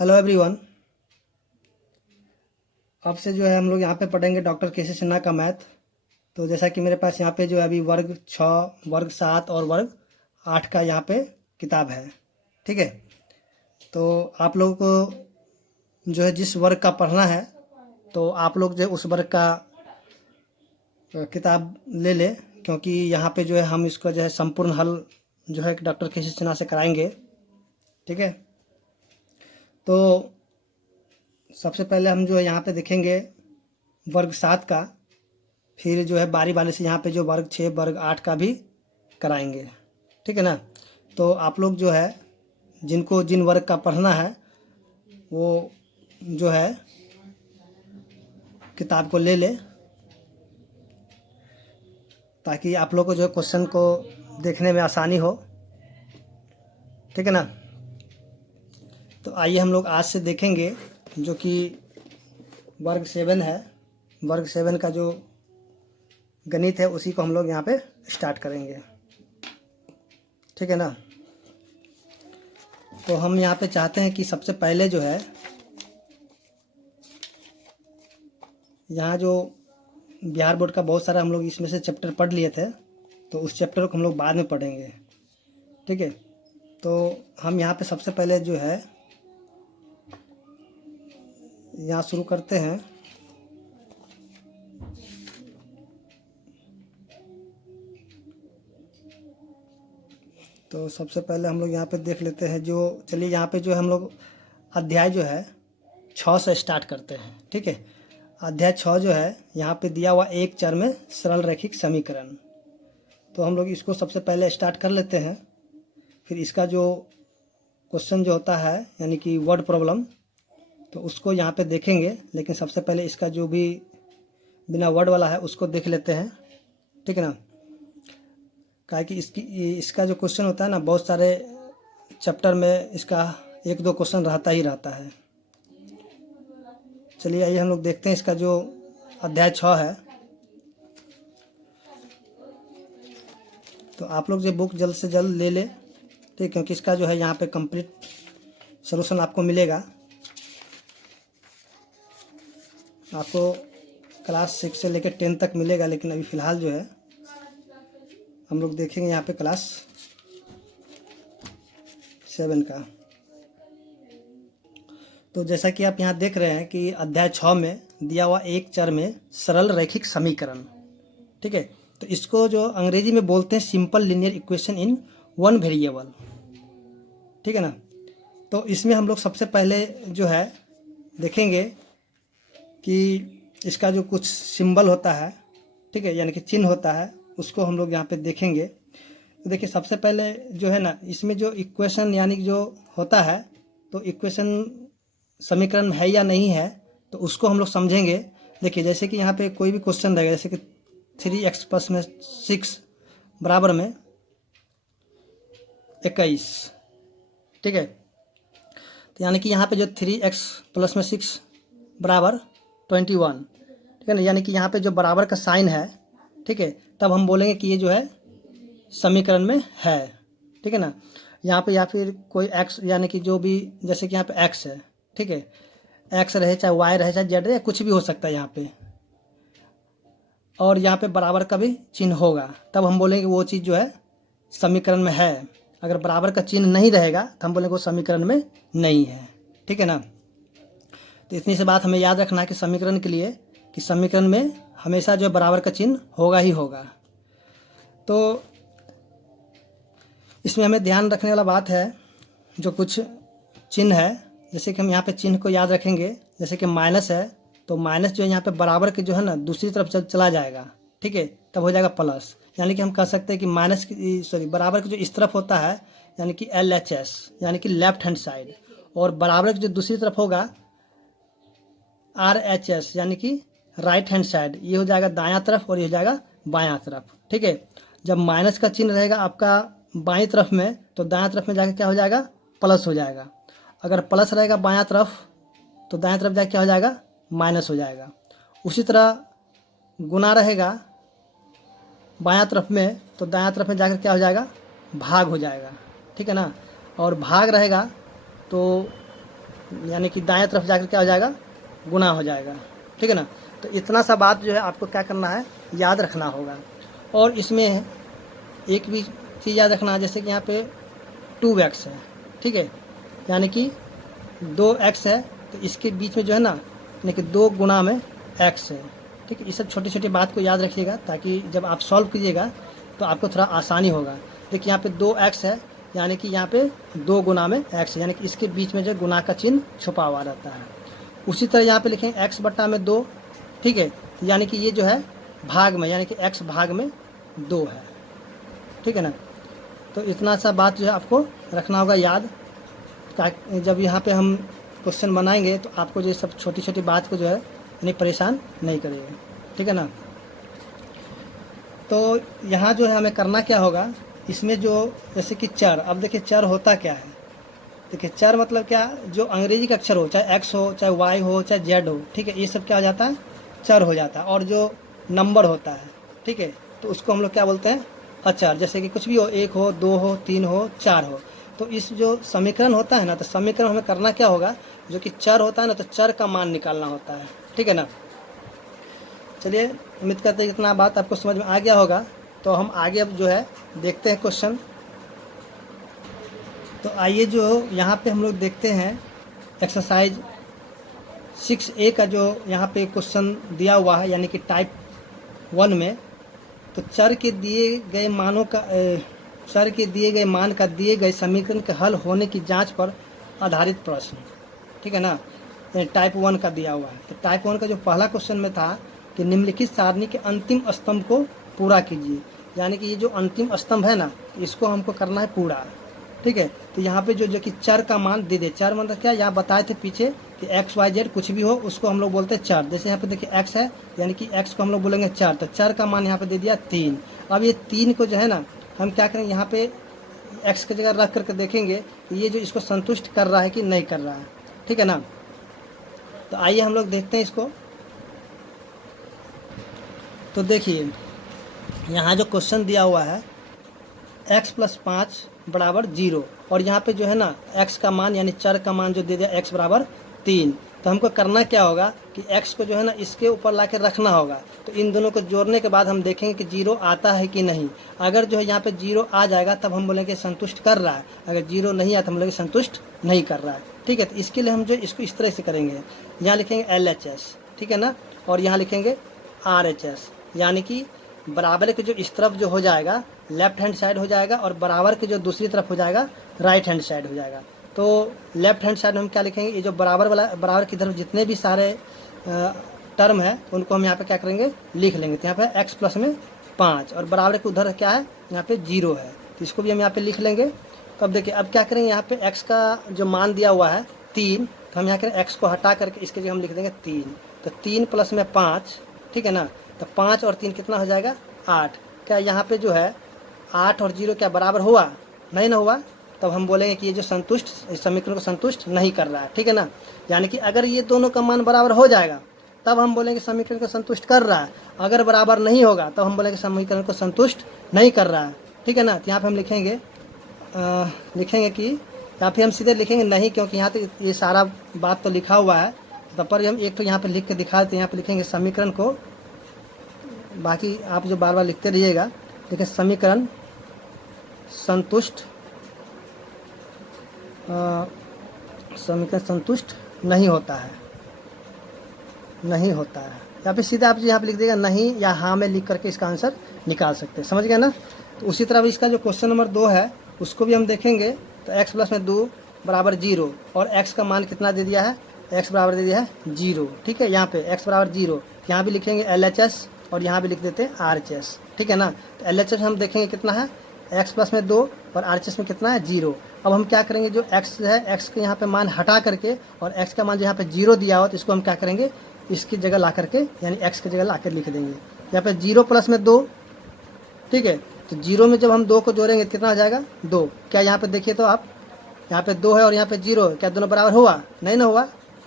Hello everyone. अब से जो है हम लोग यहाँ पे पढ़ेंगे डॉक्टर केसी सिन्हा का मैथ। तो जैसा कि मेरे पास यहाँ पे जो है अभी वर्ग 6, वर्ग 7 और वर्ग 8 का यहाँ पे किताब है। ठीक है, तो आप लोगों को जो है जिस वर्ग का पढ़ना है तो आप लोग जो है उस वर्ग का किताब ले ले, क्योंकि यहाँ पे जो है हम इसका जो है संपूर्ण हल जो है डॉक्टर केसी सिन्हा से कराएंगे। ठीक है, तो सबसे पहले हम जो है यहाँ पे देखेंगे वर्ग 7 का, फिर जो है बारी बारी से यहाँ पे जो वर्ग 6, वर्ग 8 का भी कराएंगे। ठीक है ना। तो आप लोग जो है जिनको जिन वर्ग का पढ़ना है वो जो है किताब को ले ले, ताकि आप लोग को जो है क्वेश्चन को देखने में आसानी हो। ठीक है ना। तो आइए हम लोग आज से देखेंगे जो कि वर्ग 7 है। वर्ग 7 का जो गणित है उसी को हम लोग यहाँ पे स्टार्ट करेंगे। ठीक है ना। तो हम यहाँ पे चाहते हैं कि सबसे पहले जो है यहाँ जो बिहार बोर्ड का बहुत सारा हम लोग इसमें से चैप्टर पढ़ लिए थे, तो उस चैप्टर को हम लोग बाद में पढ़ेंगे। ठीक है, तो हम यहाँ पे सबसे पहले जो है यहाँ शुरू करते हैं। तो सबसे पहले हम लोग यहाँ पे देख लेते हैं जो, चलिए यहाँ पे जो है हम लोग अध्याय जो है 6 से स्टार्ट करते हैं। ठीक है, अध्याय 6 जो है यहाँ पे दिया हुआ एक चर में सरल रैखिक समीकरण। तो हम लोग इसको सबसे पहले स्टार्ट कर लेते हैं, फिर इसका जो क्वेश्चन जो होता है यानी कि वर्ड प्रॉब्लम, तो उसको यहाँ पे देखेंगे। लेकिन सबसे पहले इसका जो भी बिना वर्ड वाला है उसको देख लेते हैं। ठीक है ना, काहे कि इसका जो क्वेश्चन होता है ना, बहुत सारे चैप्टर में इसका 1-2 क्वेश्चन रहता ही रहता है। चलिए आइए हम लोग देखते हैं इसका जो अध्याय 6 है। तो आप लोग जो बुक जल्द से जल्द ले ले, ठीक, क्योंकि इसका जो है यहाँ पे कंप्लीट सलूशन आपको मिलेगा। आपको क्लास 6 से लेकर 10 तक मिलेगा, लेकिन अभी फ़िलहाल जो है हम लोग देखेंगे यहाँ पे क्लास 7 का। तो जैसा कि आप यहाँ देख रहे हैं कि अध्याय 6 में दिया हुआ एक चर में सरल रैखिक समीकरण। ठीक है, तो इसको जो अंग्रेजी में बोलते हैं simple linear equation in one variable. ठीक है ना। तो इसमें हम लोग सबसे पहले जो है देखेंगे कि इसका जो कुछ सिंबल होता है, ठीक है, यानी कि चिन्ह होता है, उसको हम लोग यहाँ पे देखेंगे। तो देखिए सबसे पहले जो है ना, इसमें जो इक्वेशन यानी कि जो होता है, तो इक्वेशन समीकरण है या नहीं है, तो उसको हम लोग समझेंगे। देखिए जैसे कि यहाँ पे कोई भी क्वेश्चन रहेगा, जैसे कि 3x प्लस में 6 बराबर में 21। ठीक है, तो यानी कि यहाँ पे जो 3x प्लस में 6 बराबर 21, ठीक है ना, यानी कि यहाँ पे जो बराबर का साइन है, ठीक है, तब हम बोलेंगे कि ये जो है समीकरण में है। ठीक है ना। यहाँ पे या फिर कोई x यानी कि जो भी, जैसे कि यहाँ पे x है, ठीक है, x रहे चाहे y रहे चाहे z रहे, कुछ भी हो सकता है यहाँ पे, और यहाँ पे बराबर का भी चिन्ह होगा, तब हम बोलेंगे वो चीज़ जो है समीकरण में है। अगर बराबर का चिन्ह नहीं रहेगा तो हम बोलेंगे वो समीकरण में नहीं है। ठीक है ना। तो इतनी सी बात हमें याद रखना है कि समीकरण के लिए, कि समीकरण में हमेशा जो बराबर का चिन्ह होगा ही होगा। तो इसमें हमें ध्यान रखने वाला बात है, जो कुछ चिन्ह है, जैसे कि हम यहाँ पे चिन्ह को याद रखेंगे। जैसे कि माइनस है, तो माइनस जो है यहाँ पे बराबर के जो है ना दूसरी तरफ चला जाएगा, ठीक है, तब हो जाएगा प्लस। यानी कि हम कह सकते हैं कि माइनस की बराबर के जो इस तरफ होता है यानी कि LHS यानी कि लेफ्ट हैंड साइड, और बराबर की जो दूसरी तरफ होगा RHS यानी कि राइट हैंड साइड, ये हो जाएगा दायां तरफ और ये हो जाएगा बायां तरफ। ठीक है, जब माइनस का चिन्ह रहेगा आपका बाईं तरफ में, तो दायां तरफ में जाकर क्या हो जाएगा, प्लस हो जाएगा। अगर प्लस रहेगा बायां तरफ, तो दायां तरफ जाकर क्या हो जाएगा, माइनस हो जाएगा। उसी तरह गुना रहेगा बायां तरफ में, तो दायां तरफ में जाकर क्या हो जाएगा, भाग हो जाएगा। ठीक है ना। और भाग रहेगा तो यानी कि दाएं तरफ जाकर क्या हो जाएगा, गुना हो जाएगा। ठीक है ना। तो इतना सा बात जो है आपको क्या करना है, याद रखना होगा। और इसमें एक भी चीज़ याद रखना है, जैसे कि यहाँ पे 2x है, ठीक है, यानी कि 2x है, तो इसके बीच में जो है ना, यानी कि 2 गुना में x है। ठीक है, ये सब छोटी छोटी बात को याद रखिएगा ताकि जब आप सॉल्व कीजिएगा तो आपको थोड़ा आसानी होगा। देखिए यहाँ पे 2x है, यानी कि यहाँ पे 2 गुना में x है, यानी कि इसके बीच में जो गुना का चिन्ह छुपा हुआ रहता है। उसी तरह यहाँ पे लिखेंगे x बट्टा में 2, ठीक है, यानी कि ये जो है भाग में, यानी कि x भाग में 2 है। ठीक है ना। तो इतना सा बात जो है आपको रखना होगा याद, ताकि जब यहाँ पे हम क्वेश्चन बनाएंगे तो आपको जो सब छोटी छोटी बात को जो है यानी परेशान नहीं करेगा। ठीक है ना। तो यहाँ जो है हमें करना क्या होगा, इसमें जो जैसे कि चर, अब देखिए चर होता क्या है। देखिए चर मतलब क्या, जो अंग्रेजी का अक्षर हो, चाहे x हो, चाहे y हो, चाहे z हो, ठीक है, ये सब क्या हो जाता है, चर हो जाता है। और जो नंबर होता है, ठीक है, तो उसको हम लोग क्या बोलते हैं, अचर। जैसे कि कुछ भी हो, 1 हो, 2 हो, 3 हो, 4 हो। तो इस जो समीकरण होता है ना, तो समीकरण हमें करना क्या होगा, जो कि चर होता है ना, तो चर का मान निकालना होता है। ठीक है ना। चलिए, उम्मीद करते हैं इतना बात आपको समझ में आ गया होगा। तो हम आगे अब जो है देखते हैं क्वेश्चन। तो आइए जो यहाँ पे हम लोग देखते हैं एक्सरसाइज 6A का जो यहाँ पे क्वेश्चन दिया हुआ है, यानी कि टाइप 1 में। तो चर के दिए गए मानों का चर के दिए गए मान का दिए गए समीकरण के हल होने की जांच पर आधारित प्रश्न। ठीक है ना, टाइप 1 का दिया हुआ है। तो टाइप 1 का जो पहला क्वेश्चन में था कि निम्नलिखित सारणी के अंतिम स्तंभ को पूरा कीजिए, यानी कि ये जो अंतिम स्तंभ है ना, इसको हमको करना है पूरा। ठीक है। तो यहाँ पे जो कि चर का मान दे दे, चर मतलब क्या, यहाँ बताए थे पीछे कि x y z कुछ भी हो उसको हम लोग बोलते हैं चर। जैसे यहाँ पे देखिए x है, यानी कि x को हम लोग बोलेंगे चर। तो चर का मान यहाँ पे दे दिया 3। अब ये 3 को जो है ना, हम क्या करेंगे, यहाँ पे x की जगह रख करके देखेंगे कि ये जो इसको संतुष्ट कर रहा है कि नहीं कर रहा है। ठीक है ना। तो आइए हम लोग देखते हैं इसको। तो देखिए यहाँ जो क्वेश्चन दिया हुआ है x + 5 बराबर 0, और यहाँ पे जो है ना x का मान यानी चर का मान जो दे दिया x बराबर 3। तो हमको करना क्या होगा कि x को जो है ना इसके ऊपर ला के रखना होगा। तो इन दोनों को जोड़ने के बाद हम देखेंगे कि 0 आता है कि नहीं। अगर जो है यहाँ पे 0 आ जाएगा तब हम बोलेंगे संतुष्ट कर रहा है, अगर 0 नहीं आता हम बोलेंगे संतुष्ट नहीं कर रहा है। ठीक है। तो इसके लिए हम जो इसको इस तरह से करेंगे, यहाँ लिखेंगे LHS, ठीक है ना, और यहाँ लिखेंगे RHS, यानी कि बराबर के जो इस तरफ जो हो जाएगा लेफ्ट हैंड साइड हो जाएगा, और बराबर के जो दूसरी तरफ हो जाएगा राइट हैंड साइड हो जाएगा। तो लेफ्ट हैंड साइड में हम क्या लिखेंगे, ये जो बराबर की तरफ जितने भी सारे टर्म है उनको हम यहाँ पे क्या करेंगे, लिख लेंगे। तो यहाँ पे x + में 5, और बराबर के उधर क्या है, यहाँ पे 0 है, तो इसको भी हम यहाँ पे लिख लेंगे। तो अब देखिए अब क्या करेंगे, यहाँ पे x का जो मान दिया हुआ है 3, तो हम यहाँ करें x को हटा करके इसके जगह हम लिख देंगे 3। तो 3 + में 5, ठीक है ना। तो 5 और 3 कितना हो जाएगा, 8। क्या यहाँ पे जो है 8 और 0 क्या बराबर हुआ, नहीं ना हुआ, तब हम बोलेंगे कि ये जो संतुष्ट, इस समीकरण को संतुष्ट नहीं कर रहा है। ठीक है ना। यानी कि अगर ये दोनों का मान बराबर हो जाएगा तब हम बोलेंगे समीकरण को संतुष्ट कर रहा है, अगर बराबर नहीं होगा तब हम बोलेंगे समीकरण को संतुष्ट नहीं कर रहा है। ठीक है ना। तो यहाँ पर हम लिखेंगे कि या फिर हम सीधे लिखेंगे नहीं, क्योंकि यहाँ तो ये सारा बात तो लिखा हुआ है। तब पर हम एक तो यहाँ पर लिख के दिखा देते हैं, यहाँ पर लिखेंगे समीकरण को, बाकी आप जो बार बार लिखते रहिएगा, लेकिन समीकरण संतुष्ट नहीं होता है, नहीं होता है। या फिर सीधा आप यहाँ पे लिख देगा नहीं या हाँ में लिख करके इसका आंसर निकाल सकते हैं, समझ गए ना। तो उसी तरह इसका जो क्वेश्चन नंबर 2 है उसको भी हम देखेंगे। तो x + में 2 बराबर 0, और x का मान कितना दे दिया है, x बराबर दे दिया है 0। ठीक है, यहाँ पे x बराबर 0, यहाँ भी लिखेंगे LHS और यहाँ भी लिख देते हैं RHS। ठीक है ना। तो LHS हम देखेंगे कितना है, x + में 2 और RHS में कितना है 0। अब हम क्या करेंगे, जो x है x के यहाँ पे मान हटा करके, और x का मान जो यहाँ पे 0 दिया हो तो इसको हम क्या करेंगे, इसकी जगह ला करके यानी x की जगह ला कर लिख देंगे। यहाँ पे 0 + में 2, ठीक है। तो 0 में जब हम 2 को जोड़ेंगे कितना हो जाएगा, 2। क्या यहाँ पे देखिए तो आप, यहाँ पे 2 है और यहाँ पे 0 है, क्या दोनों बराबर हुआ, नहीं ना हुआ।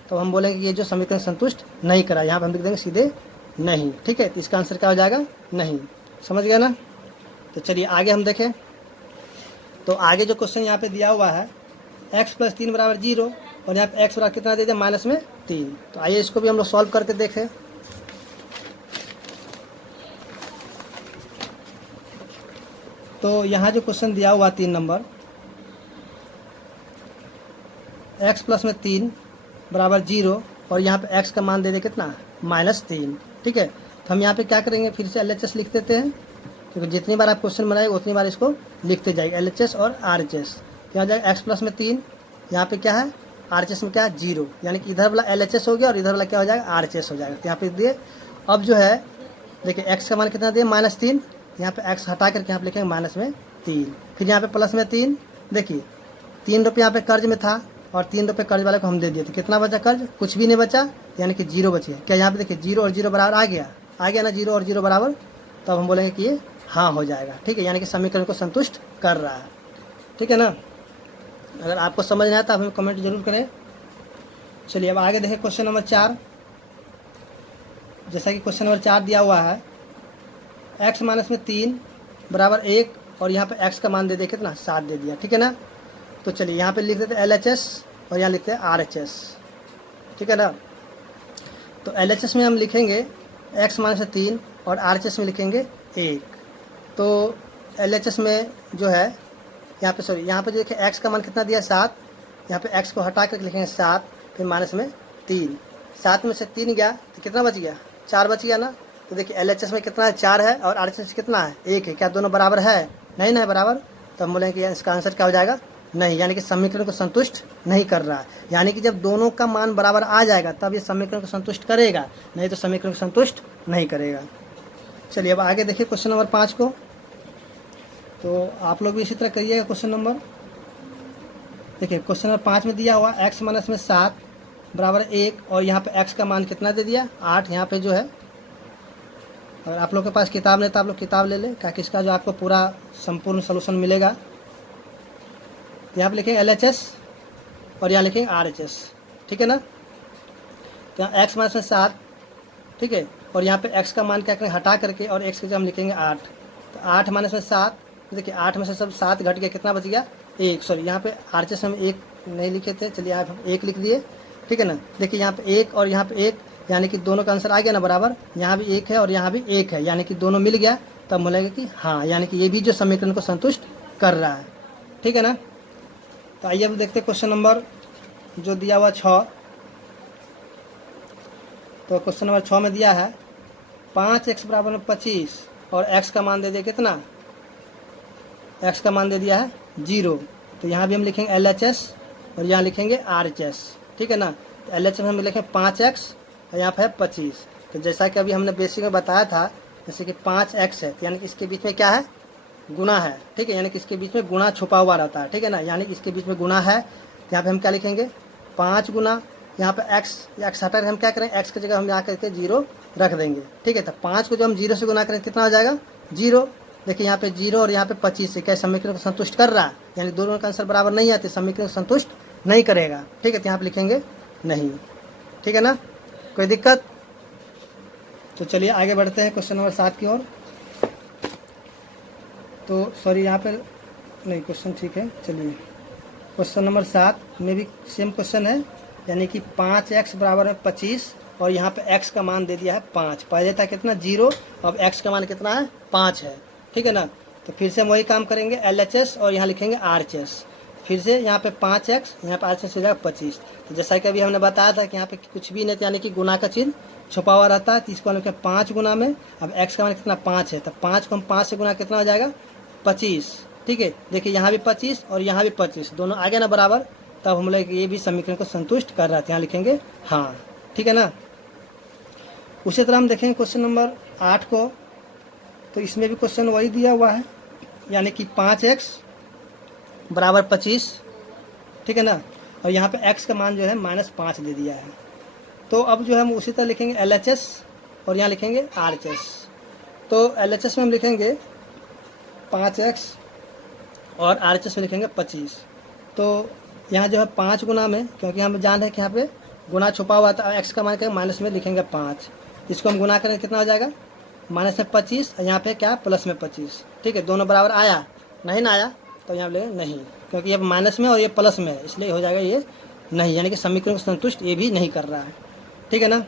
तो हम बोलेंगे कि ये जो समीकरण संतुष्ट नहीं करा, यहाँ पर हम लिख देंगे सीधे नहीं। ठीक है। तो इसका आंसर क्या हो जाएगा, नहीं। समझ गए ना। तो चलिए आगे हम देखें। तो आगे जो क्वेश्चन यहाँ पे दिया हुआ है x + 3 बराबर 0, और यहाँ पे एक्स बराबर कितना दे दिया माइनस में 3। तो आइए इसको भी हम लोग सॉल्व करके देखें। तो यहाँ जो क्वेश्चन दिया हुआ 3 नंबर, x प्लस में 3 बराबर 0 और यहाँ पे x का मान दे दे कितना -3। ठीक है, तो हम यहाँ पे क्या करेंगे, फिर से LHS लिख देते हैं, क्योंकि जितनी बार आप क्वेश्चन बनाएंगे उतनी बार इसको लिखते जाएगा LHS और RHS। यहाँ जाएगा x प्लस में 3, यहाँ पे क्या है RHS में क्या है 0, यानी कि इधर वाला LHS हो गया और इधर वाला क्या हो जाएगा RHS हो जाएगा। तो यहाँ पे दिए, अब जो है देखिए x का मान कितना दिए -3, यहाँ पे x हटा करके यहाँ पे लिखेंगे माइनस में 3, फिर यहाँ पे प्लस में 3। देखिए 3 रुपये यहाँ पे कर्ज में था और 3 रुपये कर्ज वाले को हम दे दिए, तो कितना बचा कर्ज, कुछ भी नहीं बचा, यानी कि 0 बची है। क्या यहाँ पे देखिए 0 और 0 बराबर आ गया ना, 0 और 0 बराबर, तब हम बोलेंगे कि ये हाँ हो जाएगा। ठीक है, यानी कि समीकरण को संतुष्ट कर रहा है। ठीक है ना, अगर आपको समझ नहीं आता आप हमें कमेंट जरूर करें। चलिए अब आगे देखें क्वेश्चन नंबर 4। जैसा कि क्वेश्चन नंबर 4 दिया हुआ है, x माइनस में 3 बराबर 1 और यहाँ पे x का मान दे दे कितना 7 दे दिया। ठीक है ना, तो चलिए यहाँ पे लिख देते हैं LHS और यहाँ लिखते हैं RHS। ठीक है ना, तो LHS में हम लिखेंगे x माइनस में 3 और RHS में लिखेंगे 1। तो LHS में जो है यहाँ पे यहाँ पे देखिए x का मान कितना दिया 7, यहाँ पे x को हटा कर लिखेंगे 7, फिर माइनस में 3, 7 में से 3 गया तो कितना बच गया 4 बच गया ना। तो देखिए LHS में कितना है 4 है और RHS कितना है 1 है, क्या दोनों बराबर है, नहीं ना है बराबर, तो हम बोलेंगे कि इसका आंसर क्या हो जाएगा नहीं, यानी कि समीकरण को संतुष्ट नहीं कर रहा है। यानी कि जब दोनों का मान बराबर आ जाएगा तब ये समीकरण को संतुष्ट करेगा, नहीं तो समीकरण को संतुष्ट नहीं करेगा। चलिए अब आगे देखिए क्वेश्चन नंबर 5 को। तो आप लोग भी इसी तरह करिएगा क्वेश्चन नंबर। देखिए क्वेश्चन नंबर 5 में दिया हुआ x माइनस में 7 बराबर 1 और यहाँ पे x का मान कितना दे दिया 8। यहाँ पे जो है, अगर आप लोग के पास किताब नहीं तो आप लोग किताब ले लें, ताकि इसका जो आपको पूरा संपूर्ण सोल्यूशन मिलेगा। यहाँ पे लिखेंगे LHS और यहाँ लिखेंगे RHS। ठीक है ना, तो यहाँ x माइनस में 7, ठीक है, और यहाँ पे x का मान क्या करेंगे हटा करके और x के जगह हम लिखेंगे 8। तो 8 माइनस में 7, देखिए 8 में से सब 7 घट गया, कितना बच गया 1। सॉरी यहाँ पे RHS हम 1 नहीं लिखे थे, चलिए आप 1 लिख दिए। ठीक है ना, देखिए यहाँ पे 1 और यहाँ पे 1, यानी कि दोनों का आंसर आ गया ना बराबर, यहाँ भी 1 है और यहाँ भी 1 है, यानी कि दोनों मिल गया, तब बोलेगा कि हाँ, यानी कि ये भी जो समीकरण को संतुष्ट कर रहा है। ठीक है ना, तो आइए अब देखते हैं क्वेश्चन नंबर जो दिया हुआ 6। तो क्वेश्चन नंबर 6 में दिया है 5x बराबर में 25 और x का मान दे दिया कितना, x का मान दे दिया है 0। तो यहाँ भी हम लिखेंगे LHS और यहाँ लिखेंगे RHS। ठीक है ना, तो LHS में हम लिखेंगे 5x और यहाँ पर है 25। तो जैसा कि अभी हमने बेसिक में बताया था, जैसे कि 5x है, तो यानी कि इसके बीच में क्या है गुना है। ठीक है, यानी कि इसके बीच में गुना छुपा हुआ रहता है। ठीक है ना, यानी कि इसके बीच में गुना है, यहाँ पे हम क्या लिखेंगे 5 गुना, यहाँ पे x हटा कर हम क्या करें, x की जगह हम यहाँ करके 0 रख देंगे। ठीक है, तो 5 को जो हम 0 से गुना करें कितना हो जाएगा 0। देखिए यहाँ पे 0 और यहाँ पे 25 से क्या समीकरण को संतुष्ट कर रहा है, यानी दोनों का आंसर बराबर नहीं आते, समीकरण को संतुष्ट नहीं करेगा। ठीक है, तो यहाँ पे लिखेंगे नहीं। ठीक है ना, कोई दिक्कत। तो चलिए आगे बढ़ते हैं क्वेश्चन नंबर 7 की ओर। तो सॉरी यहाँ पे नहीं, क्वेश्चन ठीक है। चलिए क्वेश्चन नंबर 7 में भी सेम क्वेश्चन है, यानी कि 5x बराबर है 25 और यहाँ पे x का मान दे दिया है 5। पहले था कितना 0, अब x का मान कितना है 5 है। ठीक है ना, तो फिर से हम वही काम करेंगे LHS और यहाँ लिखेंगे RHS। फिर से यहाँ पे 5x, यहाँ पे RHS हो जाएगा 25। तो जैसा कि अभी हमने बताया था कि यहाँ पे कुछ भी नहीं, यानी कि गुना का चिन्ह छुपा हुआ रहता है, तो इसको हम लिखें 5 गुना में। अब x का मान कितना 5 है, तो 5 को हम 5 से गुना कितना हो जाएगा 25। ठीक है, देखिए यहाँ भी 25 और यहाँ भी 25, दोनों आगे ना बराबर, तब हम लोग ये भी समीकरण को संतुष्ट कर रहा है, यहाँ लिखेंगे हाँ। ठीक है ना, उसी तरह हम देखेंगे क्वेश्चन नंबर 8 को। तो इसमें भी क्वेश्चन वही दिया हुआ है, यानी कि 5x बराबर 25। ठीक है ना, और यहाँ पे x का मान जो है -5 दे दिया है। तो अब जो है हम उसी तरह लिखेंगे LHS और यहाँ लिखेंगे RHS। तो LHS में हम लिखेंगे 5x और RHS में लिखेंगे 25। तो यहाँ जो है 5 गुना में, क्योंकि हम जान रहे हैं कि यहाँ पे गुना छुपा हुआ था, x का मान करेंगे माइनस में लिखेंगे 5, इसको हम गुना करेंगे कितना हो जाएगा माइनस में 25 और यहाँ पे क्या प्लस में 25। ठीक है, दोनों बराबर आया नहीं ना आया, तो यहाँ लेंगे नहीं, क्योंकि ये माइनस में और ये प्लस में है, इसलिए हो जाएगा ये नहीं, यानी कि समीकरण को संतुष्ट ये भी नहीं कर रहा है। ठीक है ना।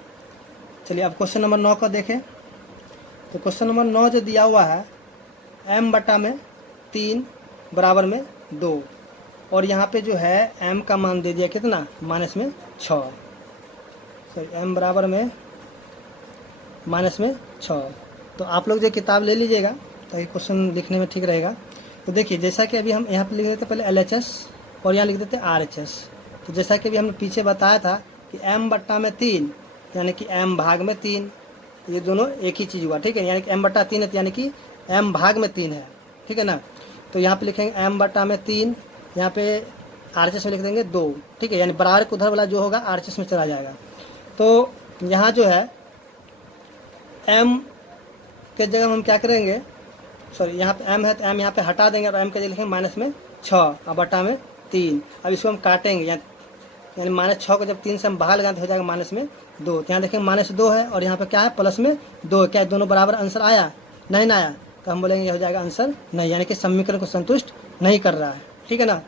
चलिए अब क्वेश्चन नंबर 9 का देखें। तो क्वेश्चन नंबर 9 जो दिया हुआ है m बटा में 3 बराबर में 2, और यहाँ पे जो है m का मान दे दिया कितना, माइनस में 6। सॉरी, m बराबर में माइनस में 6। तो आप लोग जो किताब ले लीजिएगा ताकि क्वेश्चन लिखने में ठीक रहेगा। तो देखिए जैसा कि अभी हम यहाँ पे लिख देते पहले LHS और यहाँ लिख देते RHS। तो जैसा कि अभी हमने पीछे बताया था कि m बट्टा में 3 यानी कि m भाग में 3, ये दोनों एक ही चीज़ हुआ। ठीक है, यानी कि m बट्टा 3 है यानी कि m भाग में 3 है। ठीक है ना। तो यहाँ पे लिखेंगे m बट्टा में 3, यहाँ पे RHS में लिख देंगे 2। ठीक है, यानी बराबर के उधर वाला जो होगा RHS में चला जाएगा। तो यहाँ जो है m के जगह हम क्या करेंगे, सॉरी यहाँ पे m है तो m यहाँ पे हटा देंगे और m के जगह लिखेंगे माइनस में 6 और बटा में 3। अब इसको हम काटेंगे, यानी माइनस 6 को जब 3 से हम बाहर लगाते हो जाएगा माइनस में 2। तो यहाँ देखेंगे माइनस 2 है और यहाँ पे क्या है प्लस में 2। क्या दोनों बराबर आंसर आया? नहीं ना आया। तो हम बोलेंगे ये हो जाएगा आंसर नहीं, यानी कि समीकरण को संतुष्ट नहीं कर रहा है। ठीक है ना।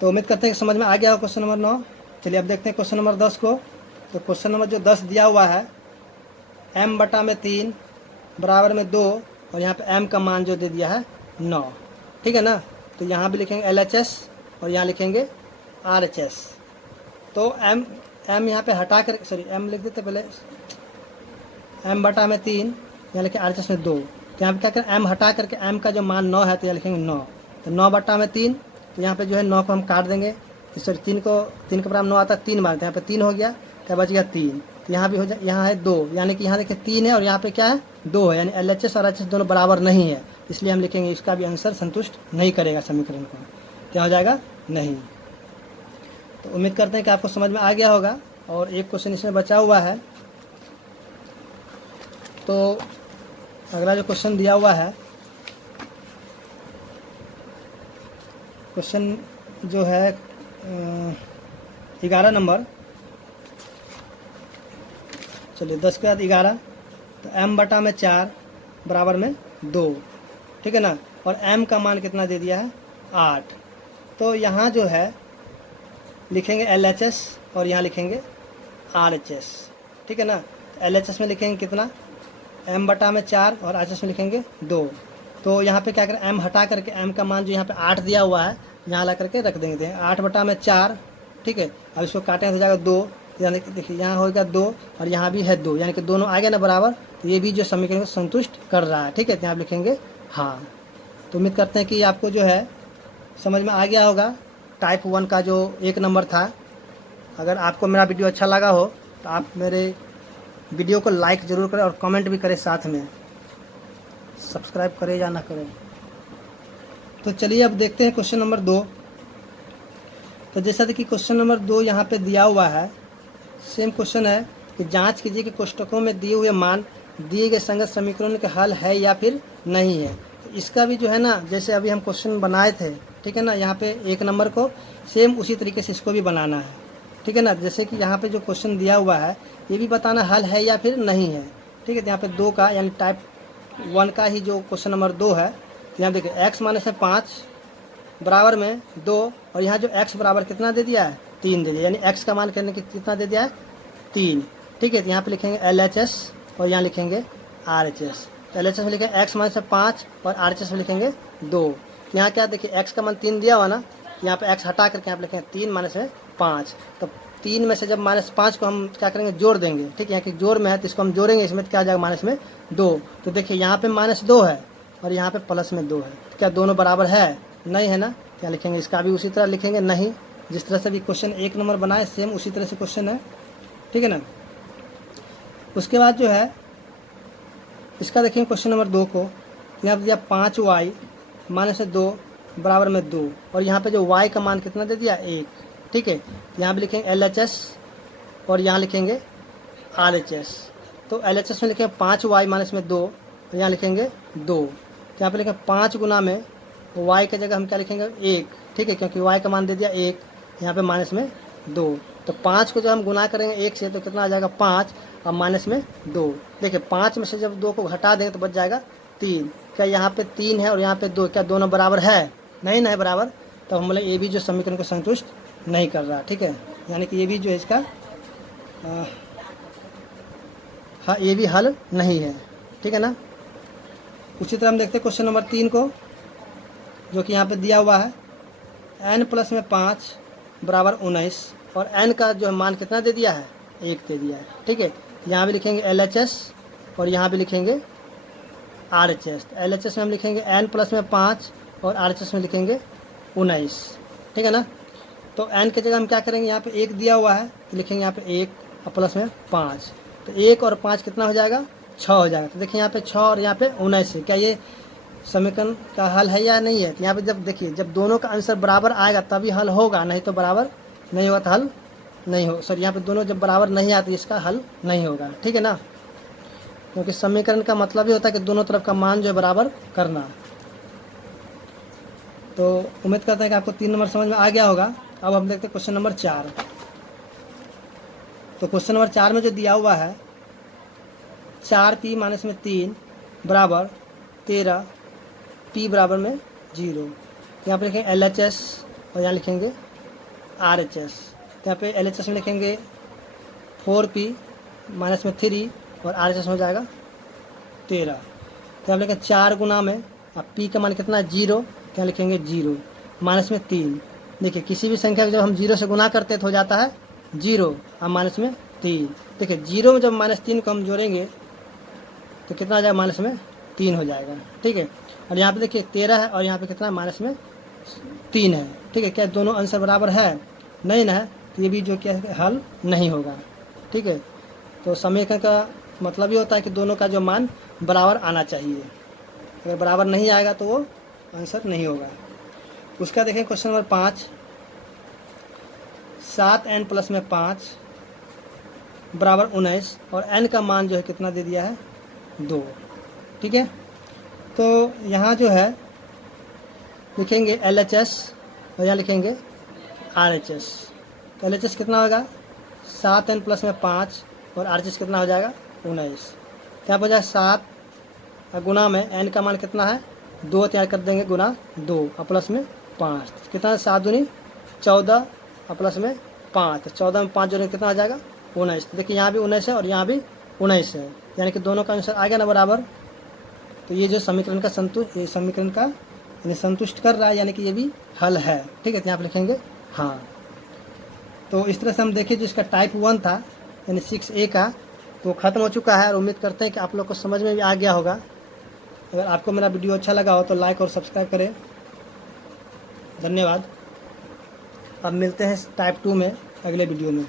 तो उम्मीद करते हैं कि समझ में आ गया हो क्वेश्चन नंबर 9। चलिए अब देखते हैं क्वेश्चन नंबर 10 को। तो क्वेश्चन नंबर जो 10 दिया हुआ है m बटा में 3 बराबर में 2, और यहाँ पे m का मान जो दे दिया है 9। ठीक है ना। तो यहाँ भी लिखेंगे LHS और यहाँ लिखेंगे RHS। तो m यहाँ पे हटा कर, सॉरी m लिख देते पहले, m बटा में 3 यहाँ लिखे RHS में 2। तो यहाँ पे क्या करें, m हटा करके m का जो मान 9 है तो यहाँ लिखेंगे 9। तो 9 बटा में 3, तो यहाँ पे जो है 9 को हम काट देंगे। तो सॉरी 3 के बराबर 9 आता है, 3 मारते हैं, यहाँ पे 3 हो गया, क्या बच गया 3। तो यहाँ भी हो जाए, यहाँ है 2, यानी कि यहाँ देखिए 3 है और यहाँ पे क्या है 2 है, यानी LHS और RHS दोनों बराबर नहीं है, इसलिए हम लिखेंगे इसका भी आंसर संतुष्ट नहीं करेगा समीकरण को। क्या हो जाएगा? नहीं। तो उम्मीद करते हैं कि आपको समझ में आ गया होगा। और एक क्वेश्चन इसमें बचा हुआ है। तो अगला जो क्वेश्चन दिया हुआ है, क्वेश्चन जो है 11 नंबर, चलिए 10 के बाद 11। तो m बटा में 4 बराबर में 2। ठीक है ना। और m का मान कितना दे दिया है 8। तो यहाँ जो है लिखेंगे LHS और यहाँ लिखेंगे RHS। ठीक है ना। तो LHS में लिखेंगे कितना, m बटा में 4 और RHS में लिखेंगे 2। तो यहाँ पे क्या करें, m हटा करके m का मान जो यहाँ पे 8 दिया हुआ है यहाँ ला करके रख देंगे 8 बटा में 4। ठीक है, अब इसको काटेंगे तो जाएगा 2, यानी कि देखिए यहाँ होगा 2 और यहाँ भी है 2, यानी कि दोनों आ गए ना बराबर। तो ये भी जो समीकरण को संतुष्ट कर रहा है। ठीक है, तो यहाँ लिखेंगे हाँ। तो उम्मीद करते हैं कि आपको जो है समझ में आ गया होगा टाइप 1 का जो 1 नंबर था। अगर आपको मेरा वीडियो अच्छा लगा हो तो आप मेरे वीडियो को लाइक ज़रूर करें और कमेंट भी करें, साथ में सब्सक्राइब करें या ना करें। तो चलिए अब देखते हैं क्वेश्चन नंबर 2। तो जैसा कि क्वेश्चन नंबर 2 यहाँ पे दिया हुआ है, सेम क्वेश्चन है कि जांच कीजिए कि कोष्टकों में दिए हुए मान दिए गए संगत समीकरणों का हल है या फिर नहीं है। तो इसका भी जो है ना, जैसे अभी हम क्वेश्चन बनाए थे, ठीक है ना, यहाँ पे 1 नंबर को सेम उसी तरीके से इसको भी बनाना है। ठीक है ना। जैसे कि यहाँ पे जो क्वेश्चन दिया हुआ है ये भी बताना हल है या फिर नहीं है। ठीक है, तो यहाँ पे 2 का यानी टाइप 1 का ही जो क्वेश्चन नंबर 2 है, तो यहाँ देखिए x माइनस है 5 बराबर में 2, और यहाँ जो x बराबर कितना दे दिया है 3 दे दिया, यानी x का मान करने के कितना दे दिया है 3। ठीक है, तो यहाँ पे लिखेंगे LHS और यहाँ लिखेंगे RHS। तो LHS में लिखेंगे x माइनस 5 और RHS में लिखेंगे 2। तो यहाँ क्या देखिए x का मान 3 दिया हुआ ना, यहाँ पे x हटा करके यहाँ पे लिखेंगे 3 माइनस में 5। तो 3 में से जब -5 को हम क्या करेंगे जोड़ देंगे। ठीक है, यहाँ के जोड़ में है तो इसको हम जोड़ेंगे, इसमें क्या आ जाएगा माइनस में 2। तो देखिए यहाँ पे -2 है और यहाँ पे प्लस में 2 है, तो क्या दोनों बराबर है? नहीं है ना। क्या लिखेंगे, इसका भी उसी तरह लिखेंगे नहीं। जिस तरह से भी क्वेश्चन 1 नंबर बनाए सेम उसी तरह से क्वेश्चन है। ठीक है ना। उसके बाद जो है इसका देखेंगे क्वेश्चन नंबर 2 को, यहाँ पर दिया 5y माइनस 2 बराबर में 2, और यहाँ पे जो y का मान कितना दे दिया 1। ठीक है, यहाँ पे लिखेंगे LHS और यहाँ लिखेंगे RHS। तो LHS में लिखेंगे 5y माइनस में 2 और यहाँ लिखेंगे 2। यहाँ पे लिखेंगे 5 गुना में y के जगह हम क्या लिखेंगे 1। ठीक है, क्योंकि y का मान दे दिया 1, यहाँ पे माइनस में 2। तो 5 को जब हम गुना करेंगे 1 से तो कितना आ जाएगा 5 और माइनस में 2। देखिए 5 में से जब 2 को घटा देंगे तो बच जाएगा 3। क्या यहाँ पे 3 है और यहाँ पे 2, क्या दोनों बराबर है? नहीं ना है बराबर। तो हम बोले ये भी जो समीकरण को संतुष्ट नहीं कर रहा, ठीक है। यानी कि ये भी जो है इसका हाँ ये भी हल नहीं है, ठीक है ना। उसी तरह हम देखते हैं क्वेश्चन नंबर 3 को, जो कि यहाँ पे दिया हुआ है n प्लस में 5 बराबर 19 और n का जो मान कितना दे दिया है, 1 दे दिया है, ठीक है। यहाँ भी लिखेंगे LHS और यहाँ भी लिखेंगे RHS। LHS में हम लिखेंगे n प्लस में 5 और RHS में लिखेंगे 19, ठीक है ना। तो n की जगह हम क्या करेंगे, यहाँ पे 1 दिया हुआ है तो लिखेंगे यहाँ पे 1 और प्लस में 5, तो 1 और 5 कितना हो जाएगा, 6 हो जाएगा। तो देखिए यहाँ पे 6 और यहाँ पे 19 है, क्या ये समीकरण का हल है या नहीं है। तो यहाँ पे जब देखिए जब दोनों का आंसर बराबर आएगा तभी हल होगा, नहीं तो बराबर नहीं होगा तो हल नहीं हो। सर यहाँ पे दोनों जब बराबर नहीं आते इसका हल नहीं होगा, ठीक है ना। क्योंकि समीकरण का मतलब ही होता है कि दोनों तरफ का मान जो है बराबर करना। तो उम्मीद करते हैं कि आपको 3 नंबर समझ में आ गया होगा। अब हम देखते हैं क्वेश्चन नंबर 4। तो क्वेश्चन नंबर 4 में जो दिया हुआ है 4p माइनस में 3 बराबर 13, p बराबर में 0। यहाँ पे लिखेंगे LHS और यहाँ लिखेंगे RHS। यहाँ पे LHS में लिखेंगे 4p माइनस में 3 और RHS हो जाएगा 13। तो यहाँ लिखेंगे 4 गुना में, अब p का मान कितना है 0, क्या लिखेंगे 0 माइनस में 3। देखिए किसी भी संख्या को जब हम 0 से गुना करते हैं तो हो जाता है 0 और माइनस में 3। देखिए 0 में जब -3 को हम जोड़ेंगे तो कितना आ जाएगा, माइनस में 3 हो जाएगा, ठीक है। और यहाँ पे देखिए 13 है और यहाँ पे कितना है, माइनस में 3 है, ठीक है। क्या दोनों आंसर बराबर है, नहीं ना है, तो ये भी जो क्या है हल नहीं होगा, ठीक है। तो समीकरण का मतलब ये होता है कि दोनों का जो मान बराबर आना चाहिए, अगर बराबर नहीं आएगा तो वो आंसर नहीं होगा। उसका देखें क्वेश्चन नंबर 5, 7n प्लस में 5 बराबर 19 और n का मान जो है कितना दे दिया है, 2, ठीक है। तो यहाँ जो है लिखेंगे LHS और यहाँ लिखेंगे RHS। तो LHS कितना होगा 7n प्लस में 5 और RHS कितना हो जाएगा 19। क्या हो जाएगा 7 गुना में n का मान कितना है 2 तैयार कर देंगे गुना 2 और प्लस में 5, कितना है 7 दूनी 14 और प्लस में 5, तो 14 में 5 जोड़ेंगे कितना आ जाएगा 19। तो देखिए यहाँ भी 19 है और यहाँ भी 19 है, यानी कि दोनों का आंसर आ गया ना बराबर। तो ये जो समीकरण का ये समीकरण का यानी संतुष्ट कर रहा है, यानी कि ये भी हल है, ठीक है। तो यहाँ पर लिखेंगे हाँ। तो इस तरह से हम देखें जो इसका टाइप 1 था यानी 6A का, तो ख़त्म हो चुका है और उम्मीद करते हैं कि आप लोग को समझ में भी आ गया होगा। अगर आपको मेरा वीडियो अच्छा लगा हो तो लाइक और सब्सक्राइब करें, धन्यवाद। अब मिलते हैं टाइप 2 में अगले वीडियो में।